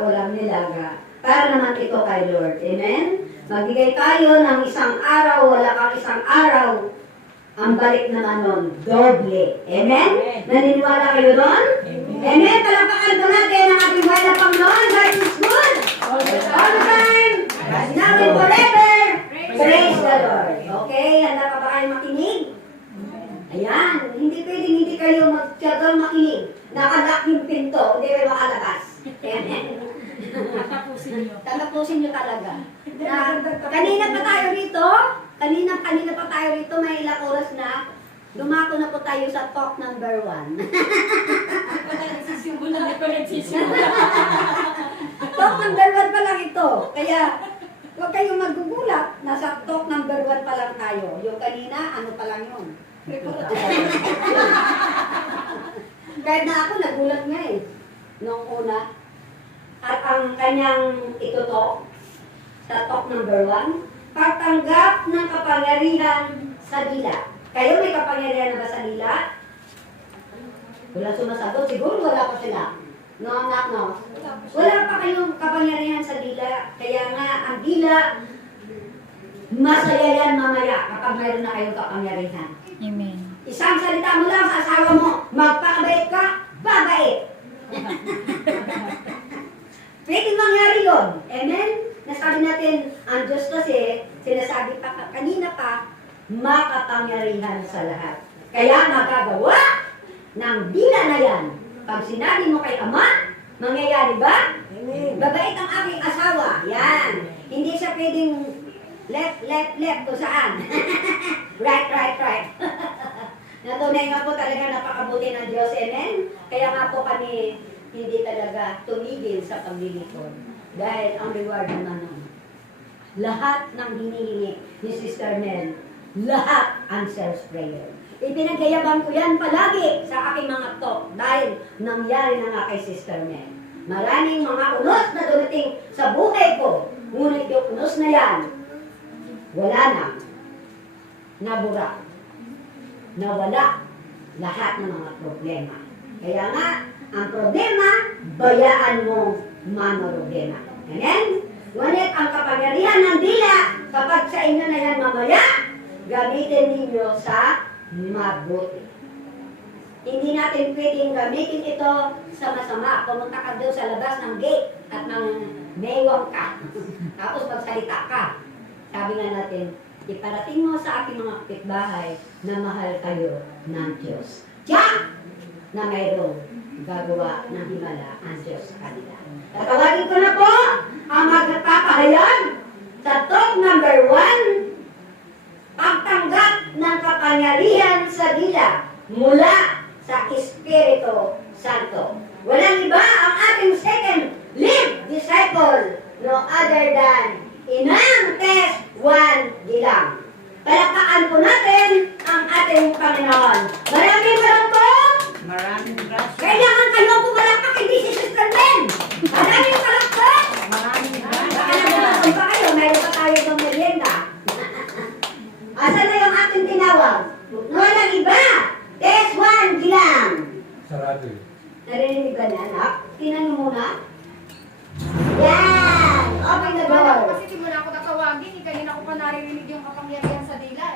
walang nilaga. Para naman ito kay Lord. Amen? Magbigay tayo ng isang araw, wala kang isang araw. Ang balik naman nun, doble. Amen? Naniniwala kayo doon? Amen? Palakpakan po natin ang ating buhay na Panginoon. God is good. All the time. Now and forever. Praise the Lord. Okay? Handa ka ba kayo makinig? Ayan. Hindi pwedeng hindi kayo magtiyagang makinig. Nakalock yung pinto. Hindi kayo makalabas. Amen? Tatapusin nyo talaga. Kanina pa tayo rito. Kanina pa tayo rito. May ilang oras na. Dumako na po tayo sa talk number 1. Talk number 1 pa lang ito. Kaya, huwag kayong magugulat. Nasa talk number 1 pa lang tayo. Yung kanina, ano pa lang yun? Kahit na ako, nagulat nga eh. Noong una. At ang kanyang itutok sa talk number 1, pagtanggap ng kapangyarihan sa dila. Kayo may kapangyarihan na ba sa dila? Wala sumasagot. Siguro wala pa sila. No, not no. Wala pa kayong kapangyarihan sa dila. Kaya nga, ang dila, masaya yan mamaya kapag mayroon na kayong kapangyarihan. Amen. Isang salita mo lang sa asawa mo, magpakabait ka, babait. Pwede mangyari yun. Amen? Nasabi natin, ang Diyos kasi, sinasabi pa kanina pa, makapangyarihan sa lahat. Kaya magagawa ng dila na yan. Pag sinabi mo kay Ama, mangyayari ba? Amen. Babait ang aking asawa. Yan. Hindi siya pwedeng left to saan. right. Natunay nga po talaga napakabuti ng Diyos. Amen? Kaya nga po kami hindi talaga tumigil sa paglilingkod. Dahil ang reward naman nun. Lahat ng hinihingi ni Sister Mel, lahat answers prayer. Ipinagyayabang ko yan palagi sa aking mga talk dahil nangyari na nga kay Sister Mel. Maraming mga unos na dumating sa buhay ko. Ngunit yung unos na yan, wala na. Nabura. Nawala lahat ng mga problema. Kaya nga, ang problema, bayaan mo mamoroblema. Amen? Ngunit ang kapangyarihan ng dila, kapag sa inyo na yan mamaya, gamitin ninyo sa mabuti. Hindi natin pwedeng gamitin ito sa masama. Pumunta ka doon sa labas ng gate at ng maywang ka. Tapos magsalita ka. Sabi nga natin, iparating mo sa ating mga kapitbahay na mahal kayo ng Diyos. Diyan na mayroong gagawa ng himala ang Diyos sa kanila. Tatawagin ko na po ang magpapahayag sa talk number 1, pagtanggap ng kapangyarihan sa dila mula sa Espiritu Santo. Walang iba ang ating second lead disciple, no other than Inang Tess Juan Gilang. Palakpakan po natin ang ating Panginoon. Maraming po. Maraming gracias. Kailangan kayo pumalakpak, hindi si Sister Ben. Maraming palakpak. Maraming Baka gracias. nagulat pa kayo, mayroon pa tayo ng merienda. Asan na yung ating tinawag? Walang iba. Tess Juan Gilang. Sarado. Narinig ka niya, anak? Tinan niyo muna. Yan! Open the door. Kasi simula ako tatawagin, kanina ko pa naririnig yung kapangyarihan sa dila.